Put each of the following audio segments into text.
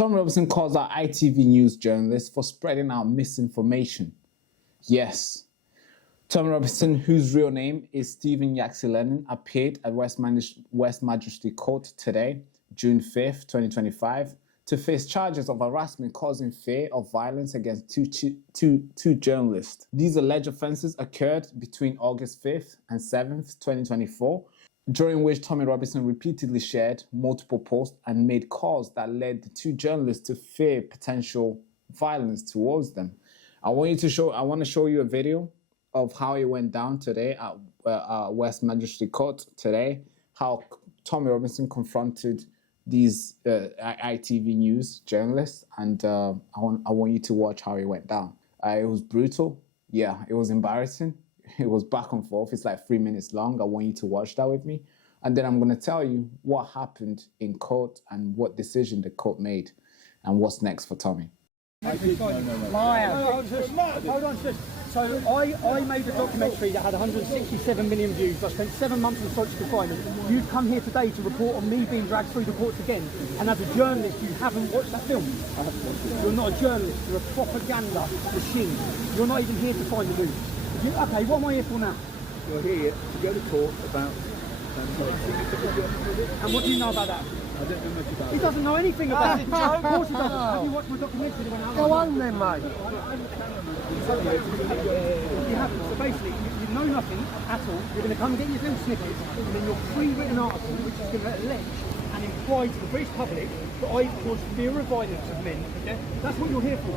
Tom Robinson calls out ITV news journalists for spreading out misinformation. Yes. Tom Robinson, whose real name is Stephen Yaxi-Lennon, appeared at West Magistrate Court today, June 5th, 2025, to face charges of harassment causing fear of violence against two journalists. These alleged offences occurred between August 5th and 7th, 2024, during which Tommy Robinson repeatedly shared multiple posts and made calls that led the two journalists to fear potential violence towards them. I want to show you a video of how it went down today at West Magistrate Court today, how Tommy Robinson confronted these ITV news journalists, and I want you to watch how it went down. It was brutal. Yeah, it was embarrassing. It was back and forth. It's like 3 minutes long. I want you to watch that with me. And then I'm going to tell you what happened in court and what decision the court made and what's next for Tommy. Hold on, just. So I made a documentary that had 167 million views. I spent 7 months in social confinement. You've come here today to report on me being dragged through the courts again. And as a journalist, you haven't watched that film. You're not a journalist. You're a propaganda machine. You're not even here to find the news. Okay, what am I here for now? You're here to go to court about... and what do you know about that? I don't know much about it. He doesn't know anything about it. Of course he doesn't. Have you watched my documentary that went out? Go on then, mate. You haven't. So basically, you know nothing at all. You're going to come and get your little snippets, and then your pre-written article, which is going to allege and imply to the British public that I cause fear of violence of men. Okay? That's what you're here for.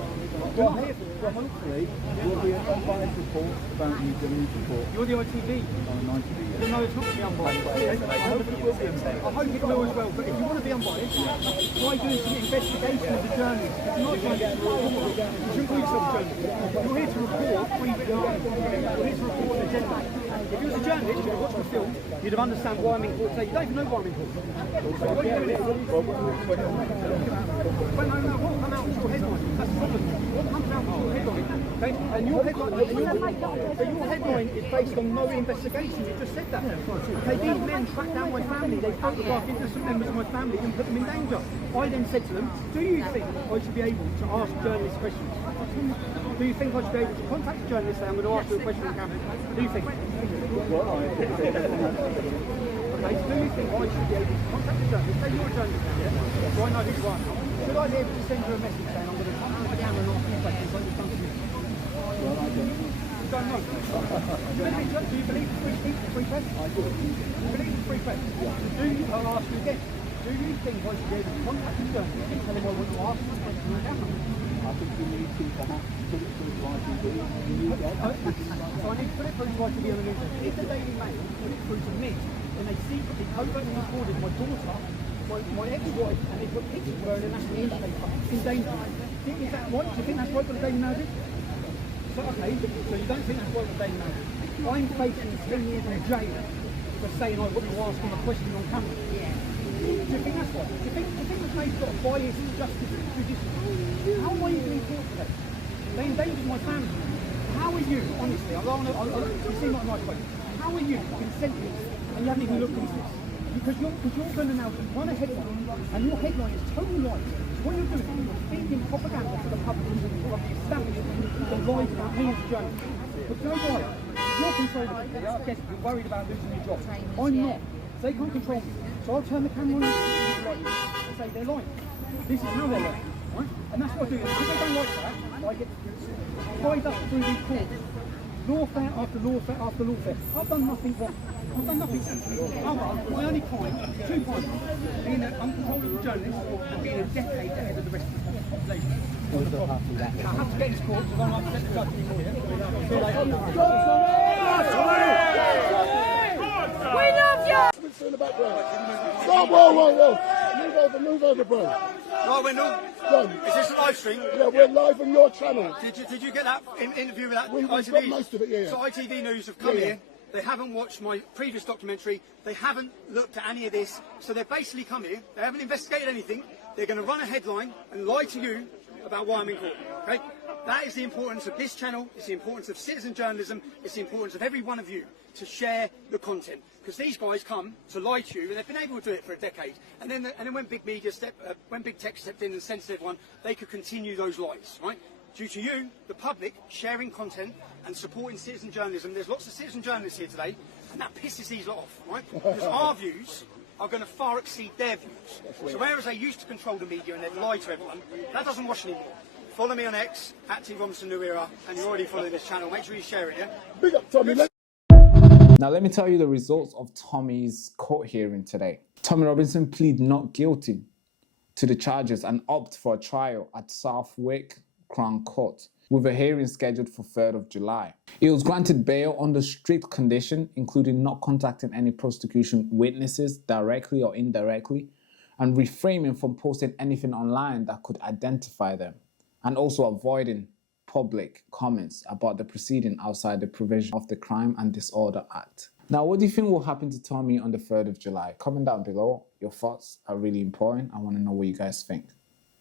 You're not here for. Well, hopefully, will be an unbiased report about you, the news report. You're the ITV. On ITV, yeah. No, it's not going to be unbiased. I hope it will be unbiased. I hope it will as well. But if you want to be unbiased, try doing some investigation as a journalist. If you're not trying to you shouldn't call yourself a journalist. You're here to report pre-written articles. You're here to report an agenda. If you was a journalist, you'd have watched the film, you'd have understand why I'm in court today. You don't even know why I'm in court. So what are you doing here? But no, what will come out is your headline. That's the problem. What comes out is your headline. Okay? And your headline is based on no investigation. You just said that. Okay, these men tracked down my family. They photographed innocent members of my family and put them in danger. I then said to them, do you think I should be able to ask journalists questions? Do you think I should be able to contact a journalist and say I'm going to ask you a question on camera? Do you think? Okay, so do you think I should be able to contact a journalist? Say you're a journalist now, yeah? So I know who you are. Should I be able to send you a message saying I'm going to come to the camera and ask you questions like you've done to me? Well, I don't. You don't know. Do you believe free speech, free press? I do. You believe in free press? Yeah. I'll ask you again. Do you think I should be able to contact a journalist and tell him I want to ask a question on camera? I think you need to perhaps put it through to ITV. So I need to put it through to ITV on the news. If the Daily Mail put it through to me, then they secretly covertly recorded my daughter, my ex-wife, and they put pictures of her in a national newspaper in danger. Is that right? Do you think that's right what the Daily Mail did? So, okay, so you don't think that's right what the Daily Mail did? I'm facing 10 years in jail for saying I wouldn't ask him a question on camera. Do you think that's right? Do you think the May's got a biased justice judiciary? How am I even in court today? They endangered my family. How are you, honestly, you seem like a nice person, how are you consenting and you haven't even looked into this? Because you're going to now run a headline, and your headline is totally right. What you're doing is you're feeding propaganda to the public from the establishment that lies about me as a journalist. But you know why? You're controlled by it. I guess you're worried about losing your job. I'm not. They can't control me. So I'll turn the camera on and say they're lying. This is how they're lying. Right? And that's what I do. If they don't like that, I get tied up through these courts. Lawfare after lawfare after lawfare. I've done nothing wrong. I've done nothing wrong. My only crime, 2 crimes, being an uncontrollable journalist and being a decade ahead of the rest of the population. I have to get this court because I'm not going to the judge anymore. See you later. We love you! In the background. Stop, whoa. Move over, bro. Right, Wendell. Done. Is this a live stream? Yeah, we're live on your channel. Did you get that interview with that We've ITV? got most of it, yeah. So ITV News have come here. They haven't watched my previous documentary. They haven't looked at any of this. So they've basically come here. They haven't investigated anything. They're going to run a headline and lie to you about why I'm in court. Okay? That is the importance of this channel, it's the importance of citizen journalism, it's the importance of every one of you to share the content. Because these guys come to lie to you, and they've been able to do it for a decade. And then when big media when big tech stepped in and censored everyone, they could continue those lies, right? Due to you, the public, sharing content and supporting citizen journalism. There's lots of citizen journalists here today, and that pisses these lot off, right? Because our views are going to far exceed their views. So whereas they used to control the media and they'd lie to everyone, that doesn't wash anymore. Follow me on X, @T New Era, and you're already following this channel. Make sure you share it, yeah? Big up, Tommy. Now let me tell you the results of Tommy's court hearing today. Tommy Robinson pleaded not guilty to the charges and opted for a trial at Southwick Crown Court, with a hearing scheduled for 3rd of July. He was granted bail under strict condition, including not contacting any prosecution witnesses directly or indirectly, and refraining from posting anything online that could identify them, and also avoiding public comments about the proceeding outside the provision of the Crime and Disorder Act. Now, what do you think will happen to Tommy on the 3rd of July? Comment down below. Your thoughts are really important. I want to know what you guys think.